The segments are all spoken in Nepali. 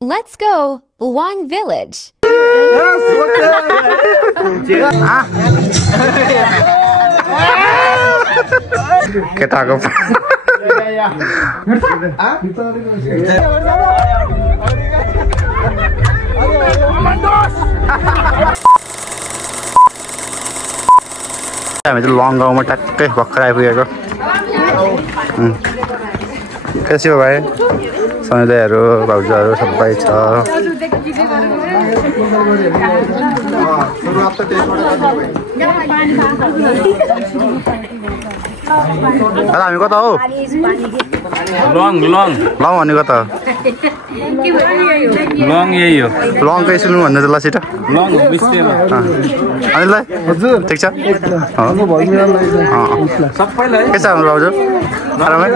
Let's go Luang Village. केटाको हामी चाहिँ लङ गाउँमा ट्याक्कै भर्खर आइपुगेको कसो हो भाइ सधैँहरू भाउजूहरू सबै छ हामी कता हो लङ भनेको त लङ यही हो लङकै सुन्नु भन्दा चाहिँ ल छिटो लङ अनिललाई हजुर ठिक छ सबैलाई के छ हाम्रो भाउजू आरामै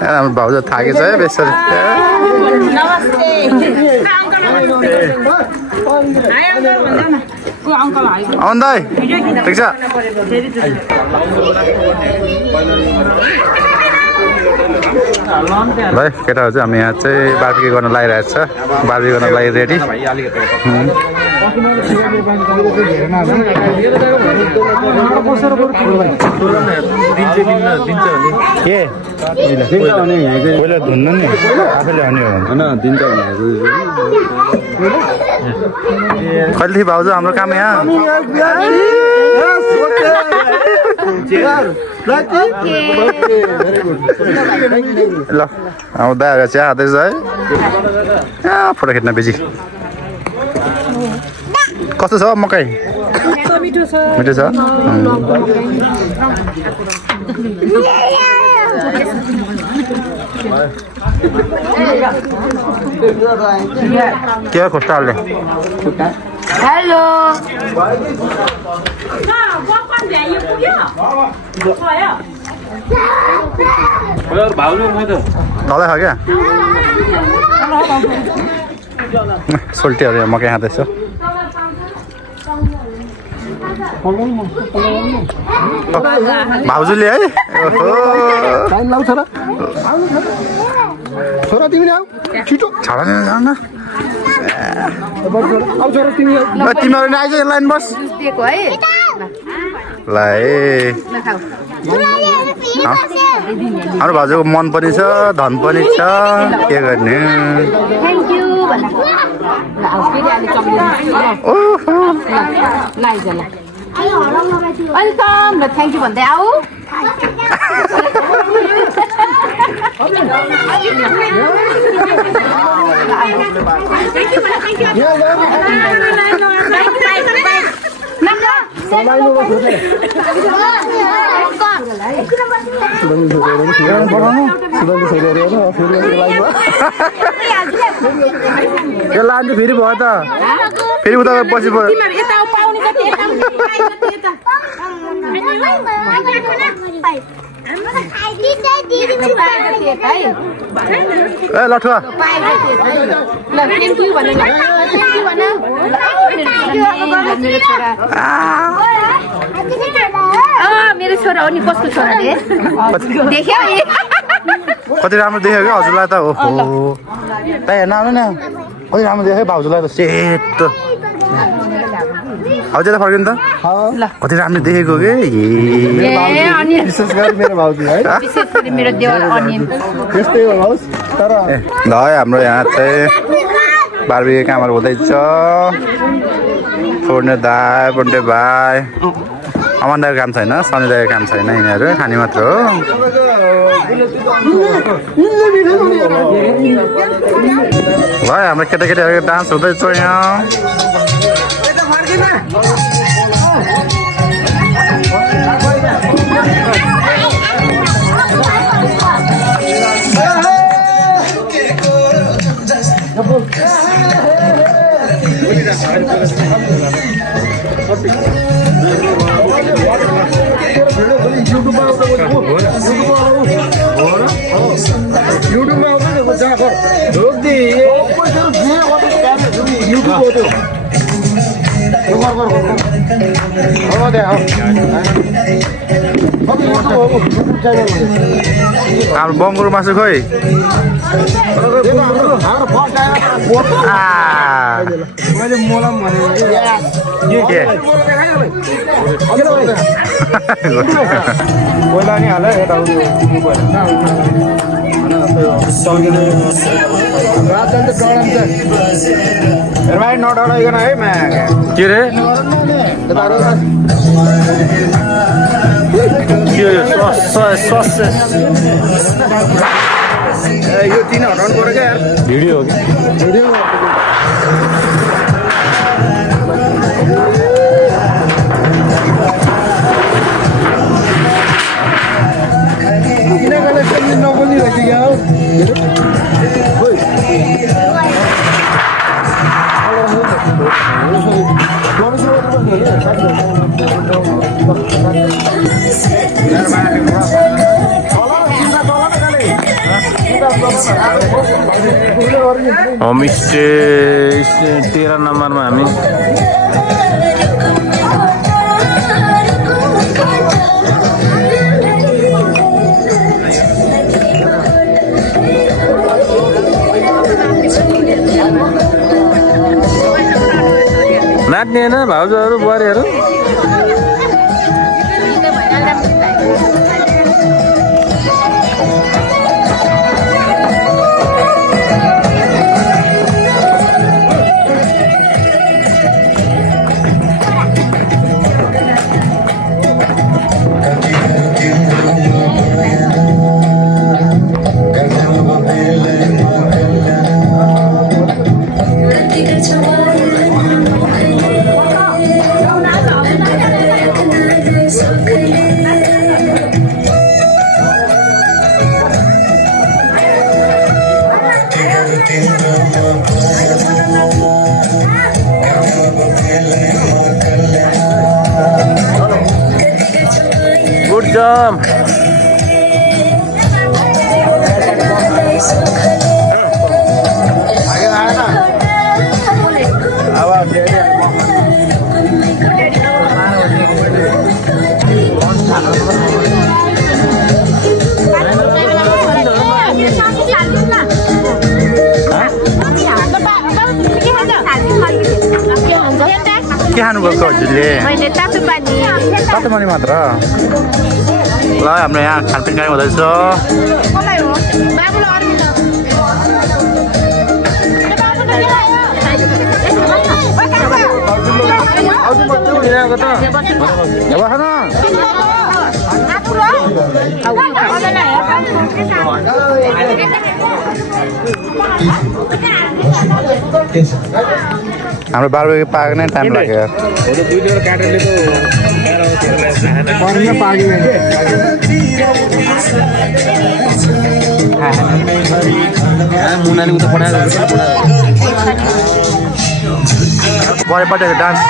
हाम्रो भाउजू थाकेछ है बेसरी आउनु दाइ ठिक छ भाइ केटाहरू चाहिँ हामी यहाँ चाहिँ बार्बिक्यू गर्न लागिरहेको छ बार्बिक्यू गर्न लागि रेडी के पहिला धुन्नु नि आफैले हान्यो होइन दिन्छ कहिले भाउजू हाम्रो काम यहाँ ल आउँदा चाहिँ हातैछ है फोटो खिच्न बेसी कस्तो छ मकै मिठो छ के खोस्टाले हेलो तलै छ क्या सोल्टीहरू मकै खाँदैछ भाउजूले है छोरा तिमी आऊ छिटो छाडा न तिमीहरू आइज लाइन बस ल हाम्रो भाउजूको मन पनि छ धन पनि छ के गर्ने वेलकम ल थ्याङ्क यू भन्दै आऊ यो लान्छु फेरि भयो त फेरि उता पछि भयो ए लठुवा मेरो छोरा हो नि कसको छोरा रे देख्यौ कति राम्रो देख्यो क्या हजुरलाई त ओहो त हेर्न आउनु न कति राम्रो देख्यो भाउजूलाई त सेट हजुर त फर्किनु त कति राम्रो देखेको के विशेष गरी मेरो भाउजू है विशेष गरी मेरो देवर अनियन त्यस्तै हो भाउज तर ल हाम्रो यहाँ चाहिँ बार्बिक्यू कामहरू हुँदैछ फोड्ने दाई बन्टे भाइ अमन दाईको काम छैन सनी दाईको काम छैन यिनीहरू खाने मात्र हो भाइ हाम्रो केटाकेटीहरूको डान्स हुँदैछ यहाँ युट्युबमा आउँछ नि हाम्रो बङ्गुरो मासु खोइ के रे यो 3 हटाउनु पर्यो क्या यार भिडियो हो कि किन कलेक्सन नबोलिरहेको क्या हो होमस्टे 13 नम्बरमा हामी नाच्ने होइन भाउजूहरू बुहारीहरू गुड जॉब के खानुभएको हजुरले तातो पानी मात्र ल हाम्रो यहाँ खानपिन कहाँ हुँदैछ हाम्रो बारबेकी पाक्न नै टाइम लाग्यो भरेपट्टि डान्स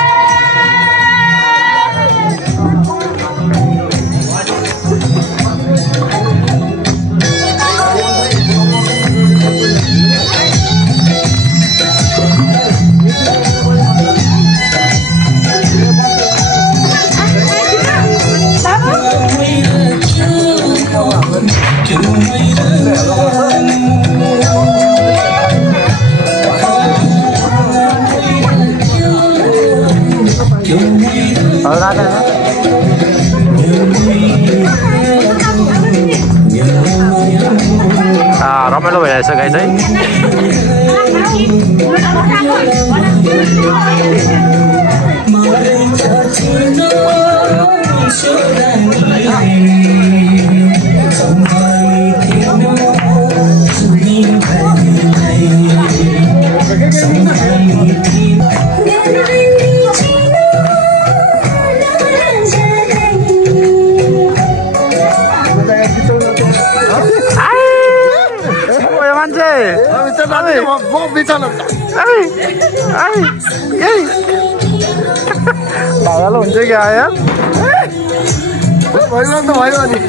रमाइलो भइरहेछ गाई चाहिँ पागल हुन्छ क्या यार भयो नि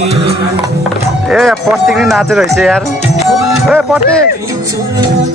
ए पस्टिक नि नाचेर रहेछ यार ए पस्टिक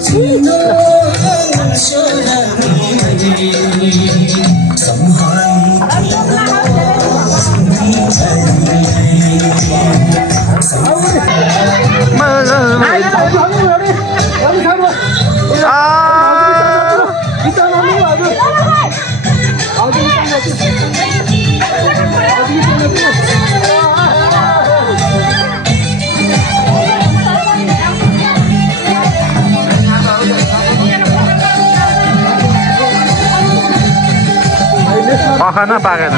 खाना पाकेन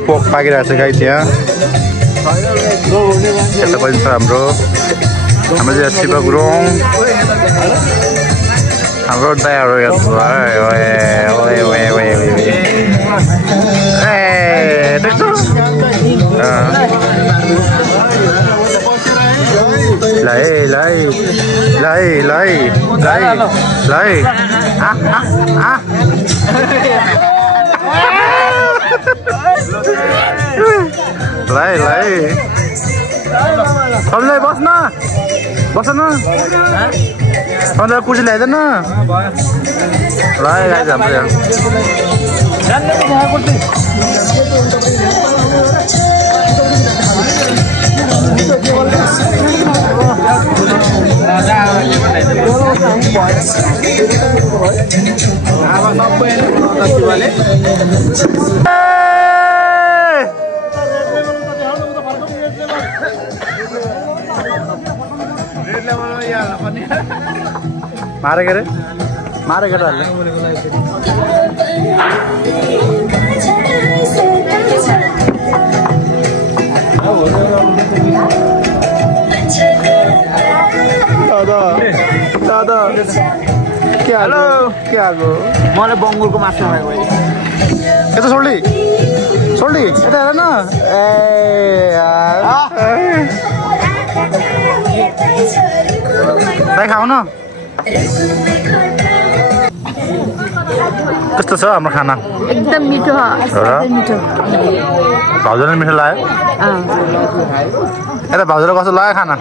पोक पाकिरहेको छ गाई त्यहाँ यता पनि छ हाम्रो चाहिँ शिव गुरुङ हाम्रो दायाहरू लाई सबैलाई बस्न सबैलाई कुर्सी ल्याइदेन ल गाइज हाम्रो मारे के रे दादा के हेलो मलाई बङ्गुरको मासु खाएको यता सोल्डी यता हेर न भाइ खाऊ न कस्तो छ हाम्रो खाना एकदम मिठो भाउजूले मिठो लाग्यो यता भाउजूले कस्तो लाग्यो खाना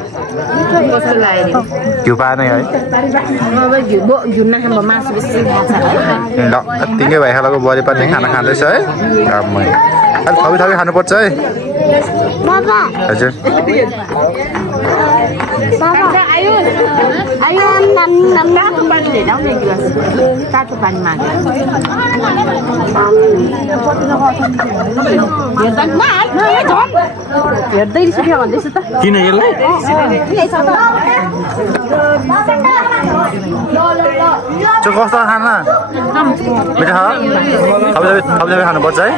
घिउ पाएन है तिनकै भाइ खालाको बुहारी पनि खाना खाँदैछ है अलिक थपी खानुपर्छ है हजुर हेर्दै रिसिप्या भन्दैछ त किन यसलाई कस्तो खाना मिठो थपी खानुपर्छ है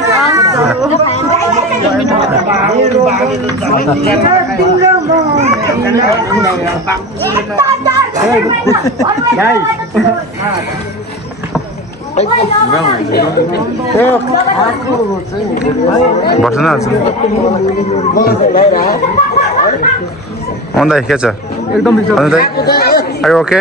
बस्न अन्त के छ एकदम ओके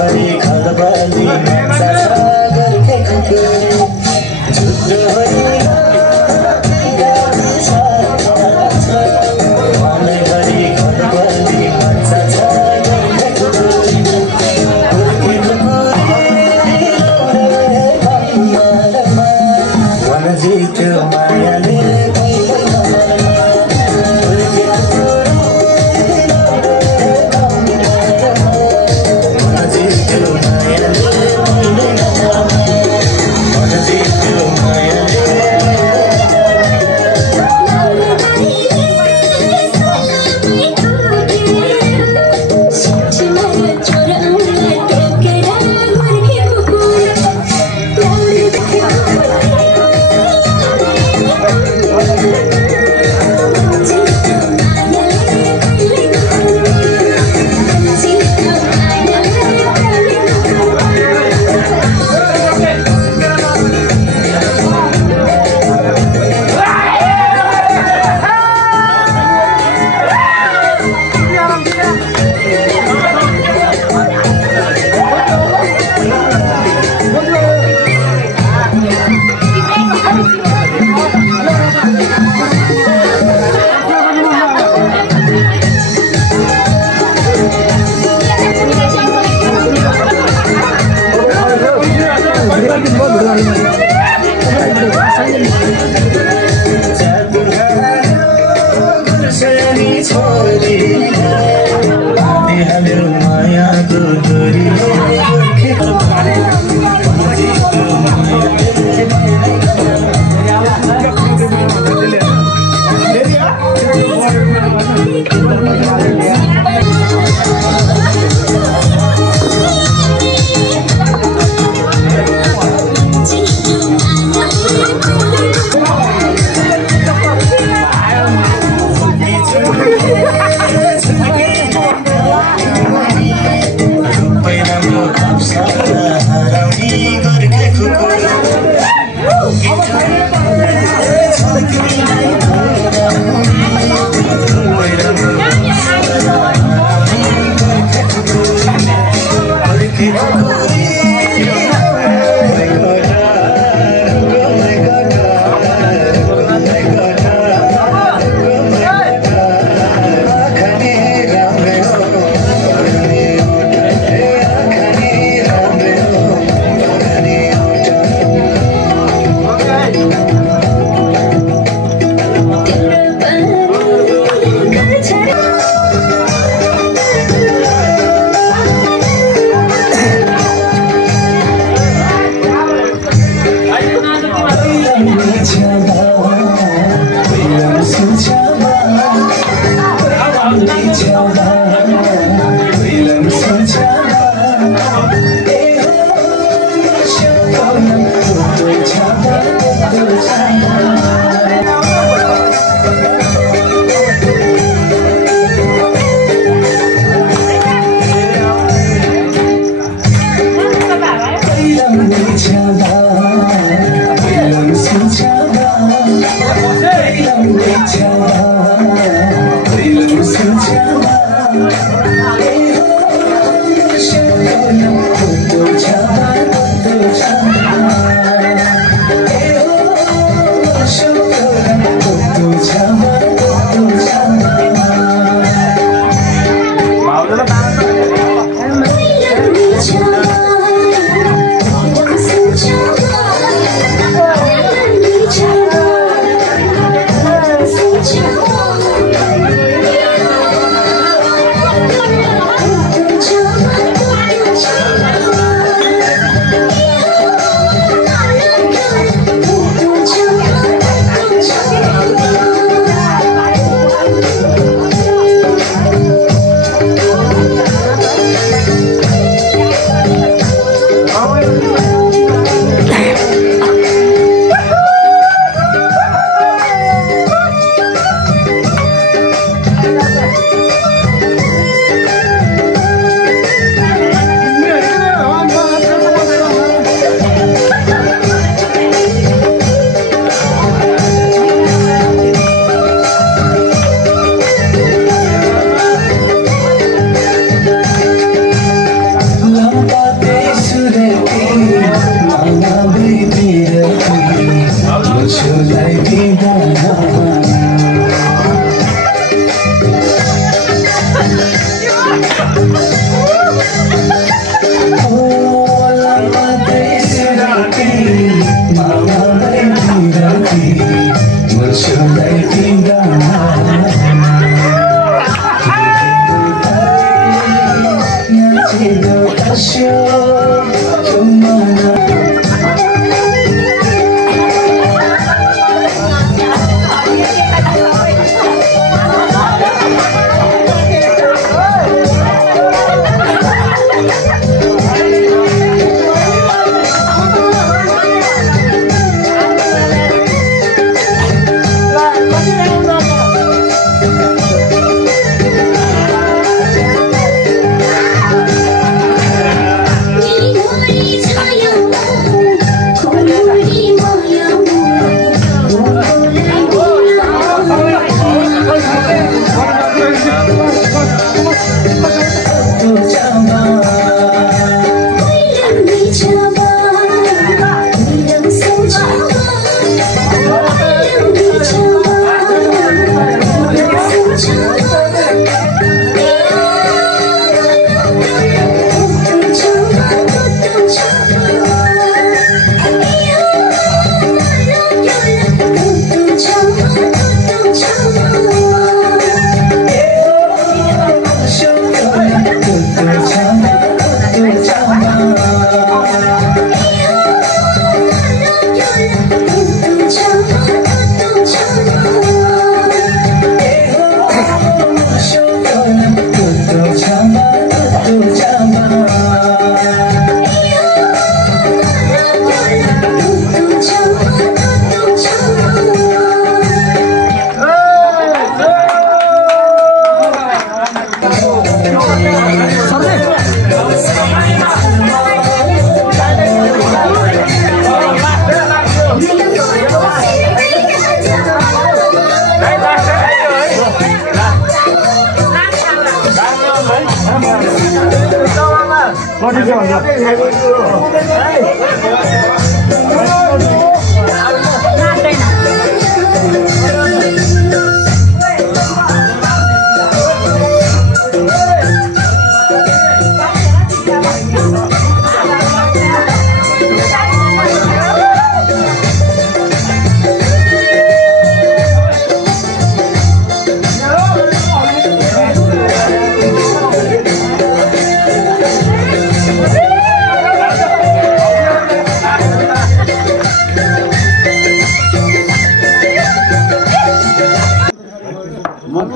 Bali, Khalbali,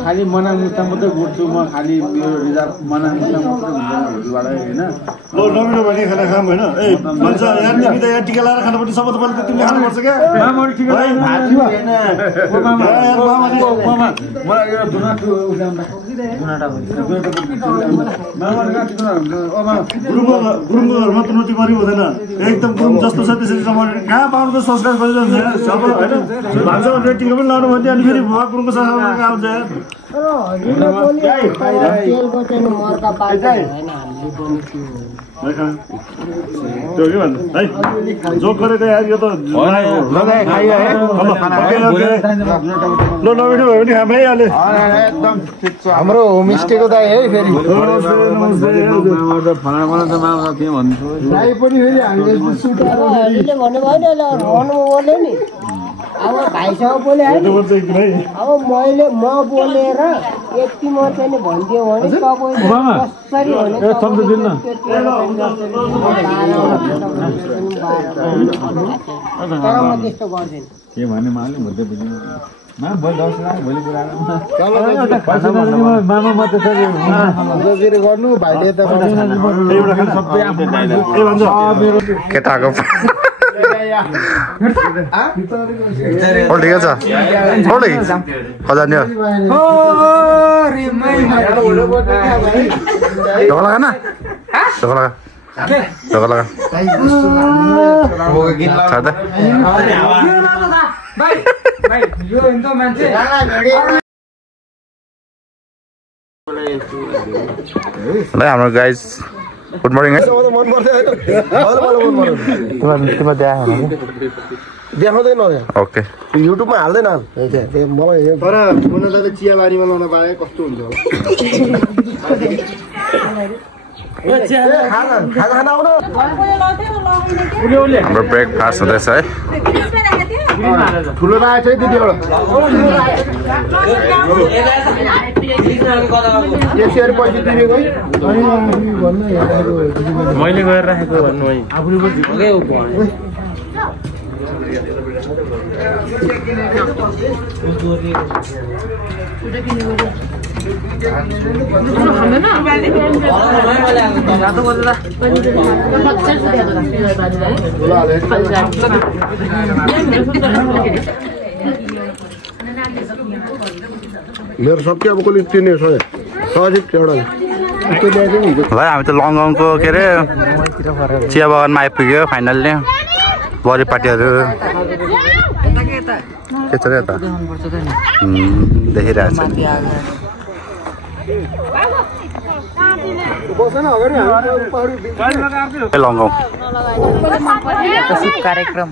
खाली मनामुस्ता मात्रै गुड्छु म खाली मेरो रिजर्भ मनामुस्ता मात्रै हुँदैन होटलबाट हैन ल नमिलो भने खाना खाम हैन ए भन्छ यार तिमी त यहाँ टिका लाएर खानु पर्छ सब त पहिले तिमीले खानु पर्छ के मामा टिका हैन मामा मलाई यो दुना उठाउँदा गुरुङको घरमा त नति गरी हुँदैन एकदम गुरुङ जस्तो छ त्यसरी कहाँ पाउनुको संस्कार गरिरहन्छ सब होइन भान्सा रेटिङको पनि लानु भन्थ्यो अनि फेरि भुवा गुरुङको संस्कार आउँछ त्यो के भन्नु है जोक गरेको यार यो त ल नमिठो भयो भने खामै हाले एकदम ठिक छ हाम्रो होमस्टेको दाइ है फेरि दाइ पनि फेरि हामीले सुटाएर भन्नुभयो नि भन्नुभयो नि अब भाइसँग बोले अब मैले म बोलेर यति मात्रै नै भनिदियो भने कसरी भने तर म त्यस्तो गर्दैन के भने माले मुद्दा बुझ्नु मामा मात्रै गर्नु भाइले त केटाको ठिकै छ खजान्यो ढोका लगा न ढोका लगा ढोका लगा हाम्रो गाइज गुड मर्निङ है देखाउँदैन ओके युट्युबमा हाल्दैन मलाई तर मुन्ना चिया बारीमा लाउन पाए कस्तो हुन्छ हाम्रो ब्रेकफास्ट हुँदैछ है ठुलो राखेको छ त्यति बेला पैसा तिरेको मैले गएर राखेको भन्नु है मेरो सबै अब कसले तिर्ने सजिक एउटा भाइ हामी त लङको के अरे चिया बगानमा आइपुग्यो फाइनल्ली बडी पार्टीहरू के छ र यता देखिरहेछ लङगाउँ कार्यक्रम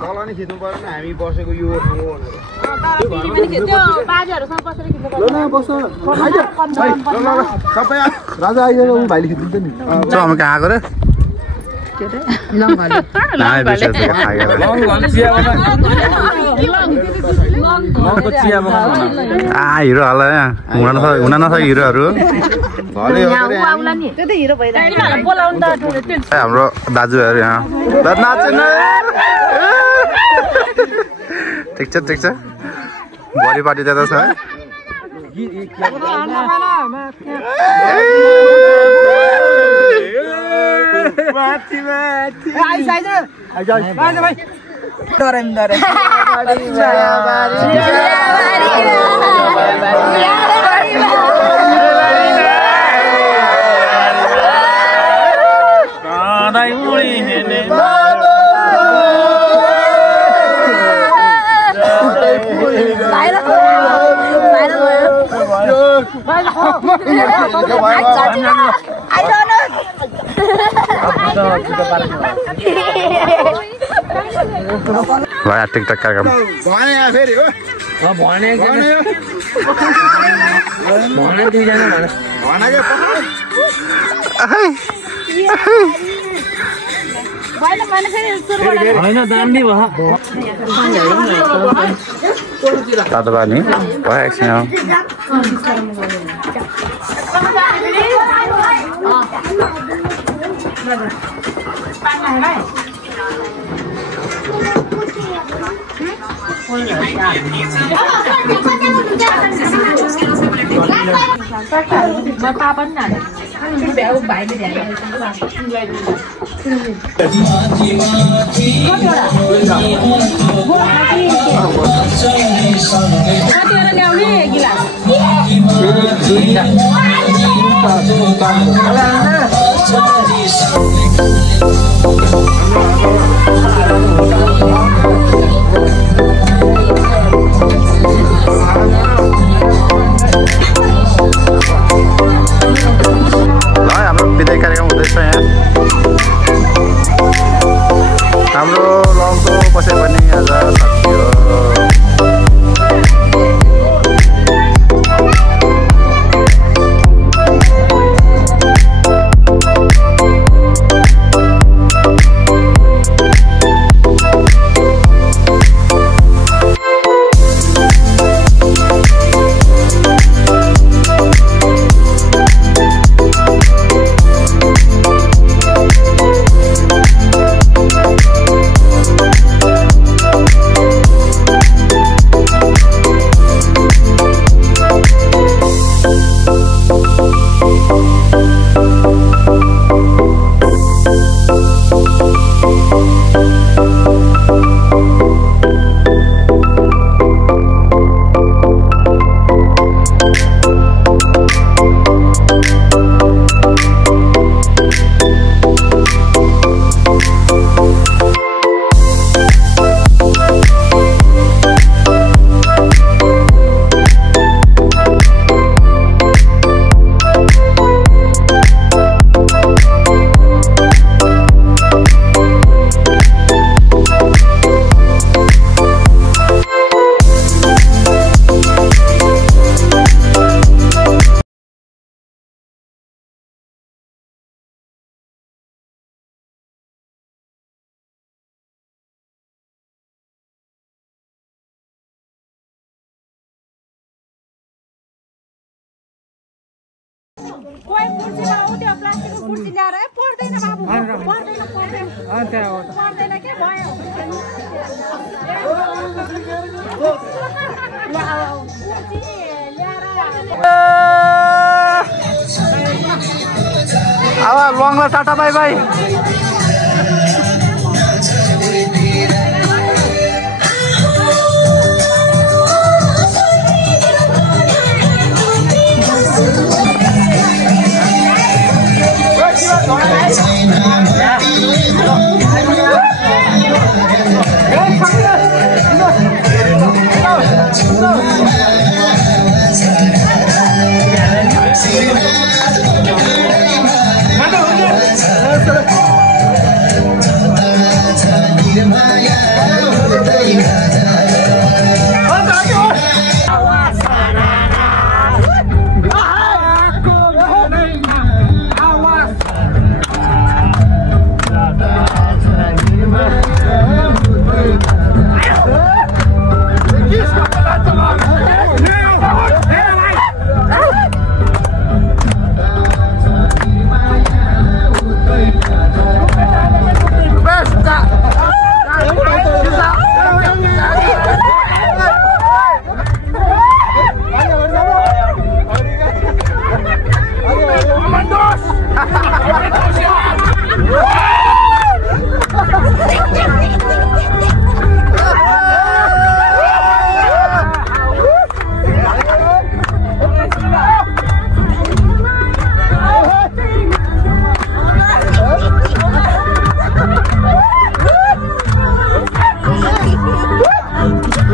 कलानी खिच्नु पर्दैन हामी बसेको यो सबै राजा आइयो भाइले खिच्नु नि हामी कहाँ गयो हिरो होला हुन नसक्यो हिरोहरू हाम्रो दाजुहरू यहाँ ठिक छ बडी पार्टी त्यता छ भाइ टिकटक कार्यक्रम तातो पानी एकछिन हाम्रो विदाई कार्यक्रम हुँदैछ यहाँ हाम्रो लङको कसै पनि आज सकियो कोही कुर्सीमा उठ्यो प्लास्टिकको कुर्सी ल्याएर पर्दैन बाबु पर्दैन के भयो अब लङलाई टाटा बाई बाई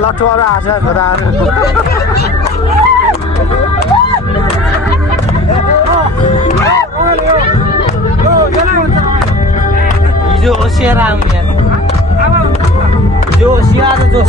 लटुवारा आज गदार जो होशियार आउने जो होशियार जो